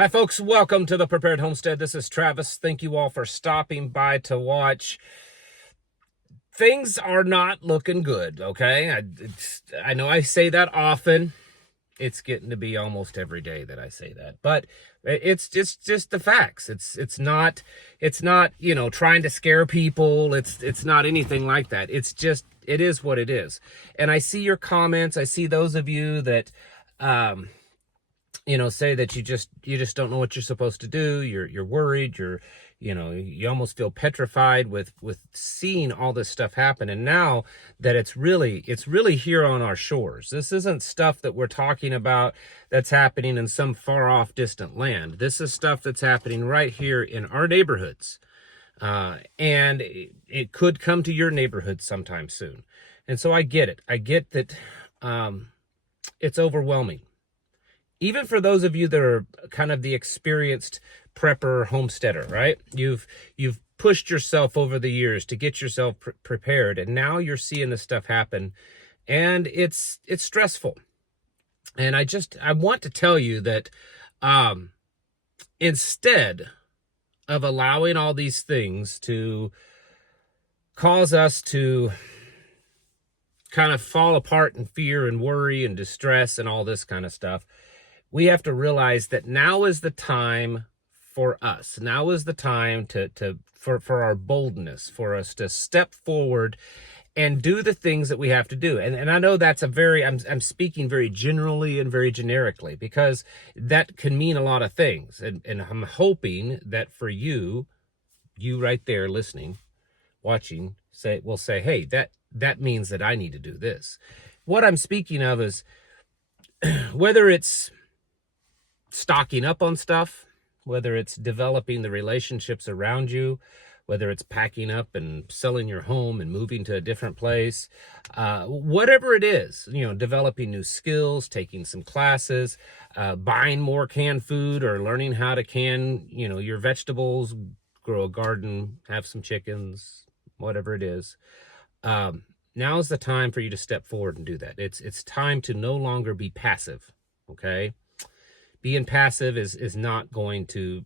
Hi, folks. Welcome to the Prepared Homestead. This is Travis. Thank you all for stopping by to watch. Things are not looking good, okay? I know I say that often. It's getting to be almost every day that I say that, but it's just the facts. It's not trying to scare people. It's not anything like that. It is what it is. And I see your comments. I see those of you that say that you just don't know what you're supposed to do. You're worried. You almost feel petrified with seeing all this stuff happen. And now that it's really here on our shores. This isn't stuff that we're talking about that's happening in some far off distant land. This is stuff that's happening right here in our neighborhoods. And it could come to your neighborhood sometime soon. And so I get it. I get that it's overwhelming. Even for those of you that are kind of the experienced prepper homesteader, right? You've pushed yourself over the years to get yourself prepared, and now you're seeing this stuff happen, and it's stressful. And I want to tell you that instead of allowing all these things to cause us to kind of fall apart in fear and worry and distress and all this kind of stuff, we have to realize that now is the time for us. Now is the time for our boldness, for us to step forward and do the things that we have to do. And I know that's I'm speaking very generally and very generically, because that can mean a lot of things. And I'm hoping that for you right there listening, watching, will say, hey, that means that I need to do this. What I'm speaking of is whether it's stocking up on stuff, whether it's developing the relationships around you, whether it's packing up and selling your home and moving to a different place, whatever it is, developing new skills, taking some classes, buying more canned food, or learning how to can, your vegetables, grow a garden, have some chickens, whatever it is. Now is the time for you to step forward and do that. It's time to no longer be passive, okay? Being passive is not going to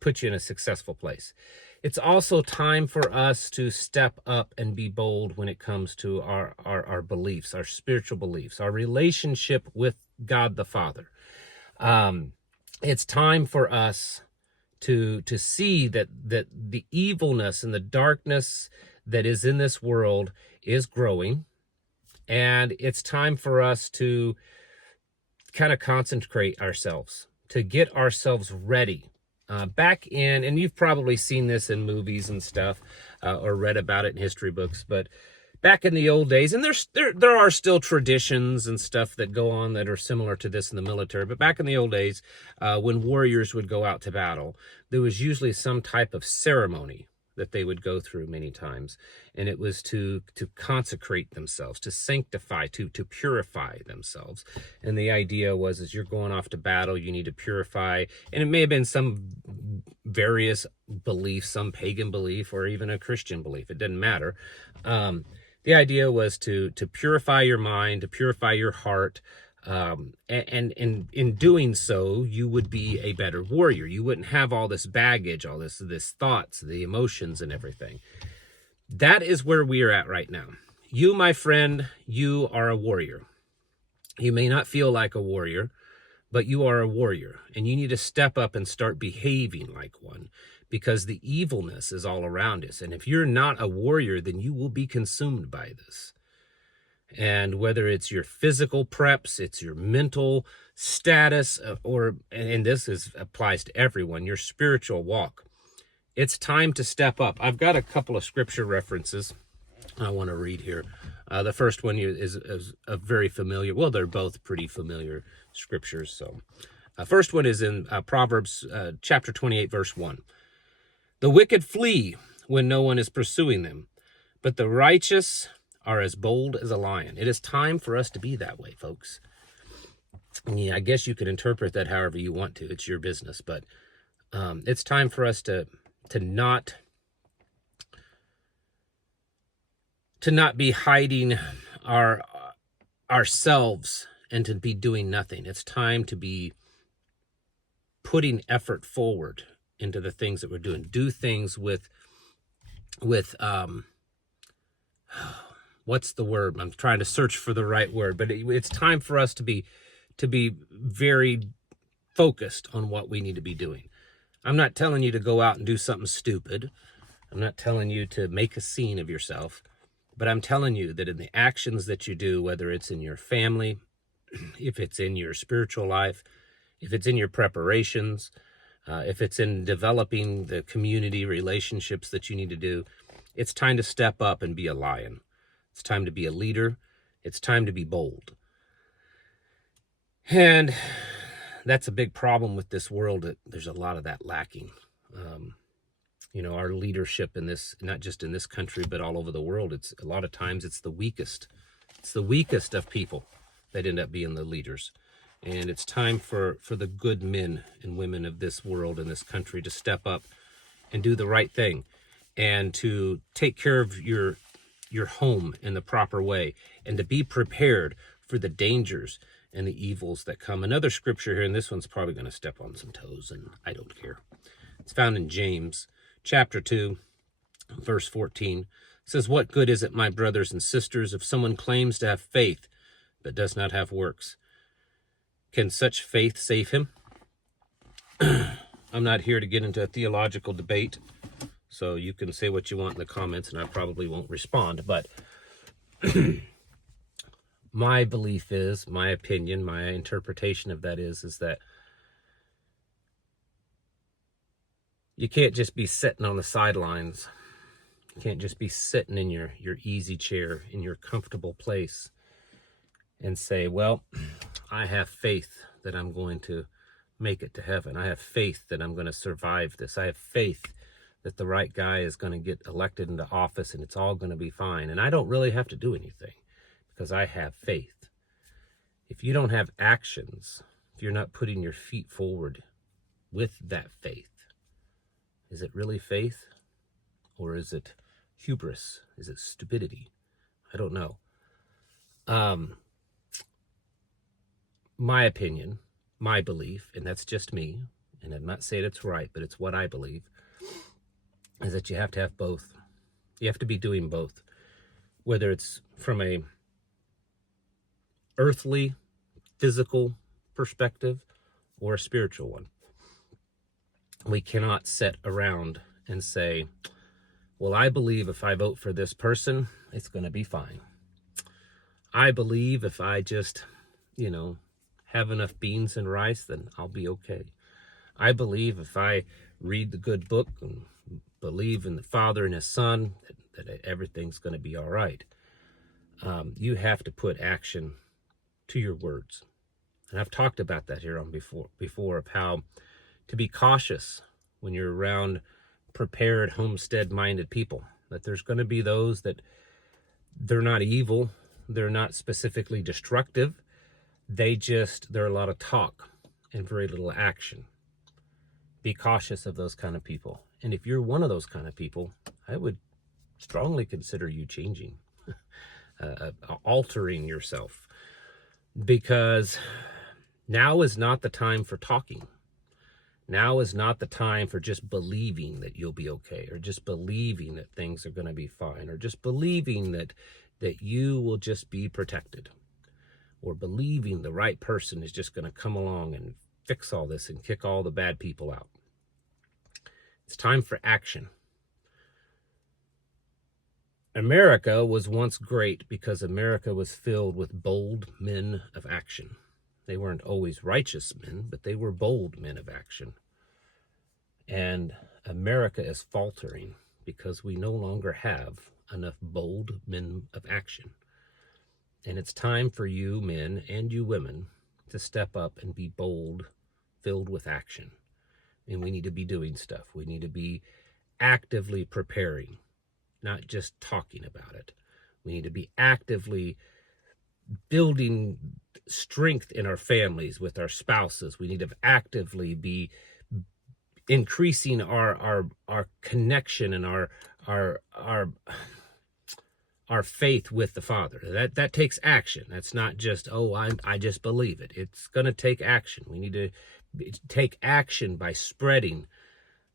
put you in a successful place. It's also time for us to step up and be bold when it comes to our beliefs, our spiritual beliefs, our relationship with God the Father. It's time for us to see that the evilness and the darkness that is in this world is growing, and it's time for us to kind of concentrate ourselves, to get ourselves ready. Back in, and you've probably seen this in movies and stuff, or read about it in history books, but back in the old days, and there are still traditions and stuff that go on that are similar to this in the military, but back in the old days, when warriors would go out to battle, there was usually some type of ceremony that they would go through many times, and it was to consecrate themselves, to sanctify, to purify themselves. And the idea was, as you're going off to battle, you need to purify, and it may have been some various belief, some pagan belief, or even a Christian belief, it didn't matter. The idea was to purify your mind, to purify your heart, and in doing so, you would be a better warrior. You wouldn't have all this baggage, all this thoughts, the emotions and everything. That is where we are at right now. You, my friend, you are a warrior. You may not feel like a warrior, but you are a warrior, and you need to step up and start behaving like one, because the evilness is all around us. And if you're not a warrior, then you will be consumed by this. And whether it's your physical preps, it's your mental status, and this applies to everyone, your spiritual walk, it's time to step up. I've got a couple of scripture references I want to read here. The first one is a very familiar, well, they're both pretty familiar scriptures. So first one is in Proverbs chapter 28, verse 1. The wicked flee when no one is pursuing them, but the righteous are as bold as a lion. It is time for us to be that way, folks. Yeah, I guess you could interpret that however you want to. It's your business, but it's time for us to not be hiding ourselves and to be doing nothing. It's time to be putting effort forward into the things that we're doing. Do things with what's the word? I'm trying to search for the right word, but it's time for us to be very focused on what we need to be doing. I'm not telling you to go out and do something stupid. I'm not telling you to make a scene of yourself, but I'm telling you that in the actions that you do, whether it's in your family, if it's in your spiritual life, if it's in your preparations, if it's in developing the community relationships that you need to do, it's time to step up and be a lion. It's time to be a leader. It's time to be bold. And that's a big problem with this world. That there's a lot of that lacking. Our leadership in this, not just in this country, but all over the world, it's a lot of times it's the weakest. It's the weakest of people that end up being the leaders. And it's time for the good men and women of this world and this country to step up and do the right thing and to take care of your home in the proper way and to be prepared for the dangers and the evils that come. Another scripture here, and this one's probably going to step on some toes, and I don't care. It's found in James chapter 2, verse 14. It says, "What good is it, my brothers and sisters, if someone claims to have faith but does not have works? Can such faith save him?" I'm not here to get into a theological debate, so you can say what you want in the comments, and I probably won't respond. But my belief is, my opinion, my interpretation of that is that you can't just be sitting on the sidelines. You can't just be sitting in your easy chair, in your comfortable place, and say, well, I have faith that I'm going to make it to heaven. I have faith that I'm going to survive this. I have faith that the right guy is going to get elected into office and it's all going to be fine. And I don't really have to do anything because I have faith. If you don't have actions, if you're not putting your feet forward with that faith, is it really faith? Or is it hubris? Is it stupidity? I don't know. My opinion, my belief, and that's just me, and I'm not saying it's right, but it's what I believe, is that you have to have both. You have to be doing both, whether it's from a earthly, physical perspective or a spiritual one. We cannot sit around and say, well, I believe if I vote for this person, it's going to be fine. I believe if I just, have enough beans and rice, then I'll be okay. I believe if I read the good book and believe in the Father and His Son, that everything's going to be all right. You have to put action to your words. And I've talked about that here on before of how to be cautious when you're around prepared homestead-minded people. That there's going to be those that they're not evil, they're not specifically destructive, they're a lot of talk and very little action. Be cautious of those kind of people. And if you're one of those kind of people, I would strongly consider you changing, altering yourself, because now is not the time for talking. Now is not the time for just believing that you'll be okay, or just believing that things are going to be fine, or just believing that you will just be protected, or believing the right person is just going to come along and fix all this and kick all the bad people out. It's time for action. America was once great because America was filled with bold men of action. They weren't always righteous men, but they were bold men of action. And America is faltering because we no longer have enough bold men of action. And it's time for you men and you women to step up and be bold, filled with action. And we need to be doing stuff. We need to be actively preparing, not just talking about it. We need to be actively building strength in our families with our spouses. We need to actively be increasing our connection and our faith with the Father. That takes action. That's not just, I just believe it. It's going to take action. We need to take action by spreading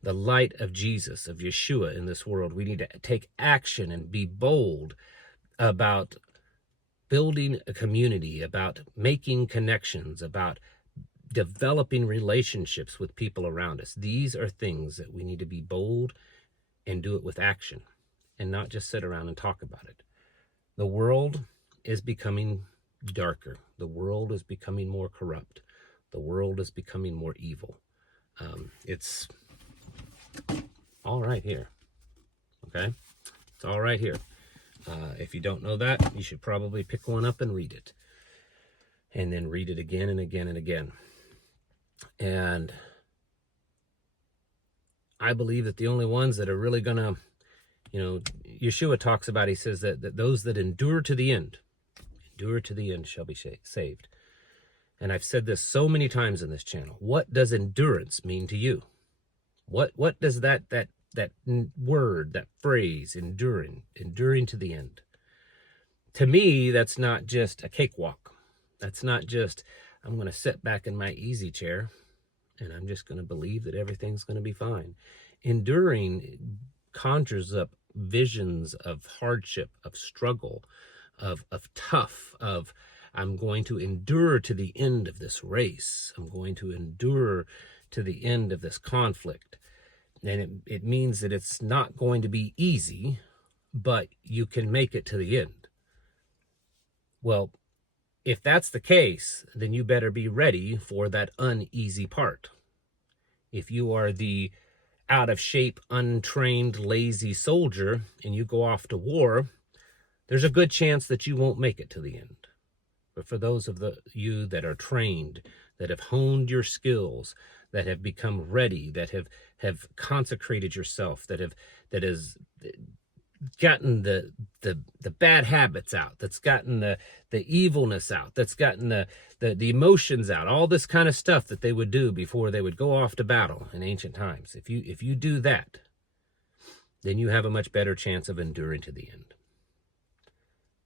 the light of Jesus, of Yeshua in this world. We need to take action and be bold about building a community, about making connections, about developing relationships with people around us. These are things that we need to be bold and do it with action and not just sit around and talk about it. The world is becoming darker. The world is becoming more corrupt. The world is becoming more evil. It's all right here. Okay? It's all right here. If you don't know that, you should probably pick one up and read it. And then read it again and again and again. And I believe that the only ones that are really going to, Yeshua talks about, he says that those that endure to the end shall be saved. And I've said this so many times in this channel. What does endurance mean to you? What does that word, that phrase, enduring to the end? To me, that's not just a cakewalk. That's not just, I'm going to sit back in my easy chair and I'm just going to believe that everything's going to be fine. Enduring conjures up visions of hardship, of struggle, of tough, of I'm going to endure to the end of this race. I'm going to endure to the end of this conflict. And it means that it's not going to be easy, but you can make it to the end. Well, if that's the case, then you better be ready for that uneasy part. If you are the out of shape, untrained, lazy soldier and you go off to war, there's a good chance that you won't make it to the end. But for those of you that are trained, that have honed your skills, that have become ready, that have consecrated yourself, that has gotten the bad habits out, that's gotten the evilness out, that's gotten the emotions out, all this kind of stuff that they would do before they would go off to battle in ancient times. If you do that, then you have a much better chance of enduring to the end.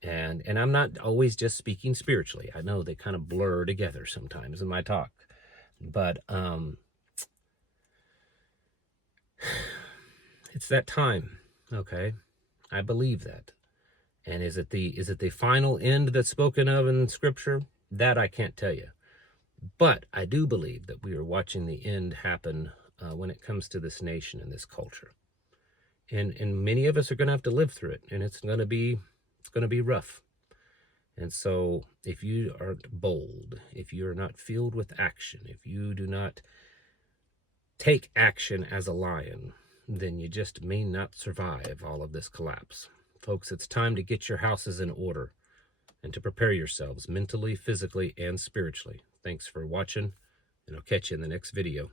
And I'm not always just speaking spiritually. I know they kind of blur together sometimes in my talk, but it's that time. Okay, I believe that. And is it the final end that's spoken of in Scripture? That I can't tell you. But I do believe that we are watching the end happen when it comes to this nation and this culture. And many of us are going to have to live through it, and it's going to be rough. And so if you aren't bold, if you're not filled with action, if you do not take action as a lion, then you just may not survive all of this collapse. Folks, it's time to get your houses in order and to prepare yourselves mentally, physically, and spiritually. Thanks for watching, and I'll catch you in the next video.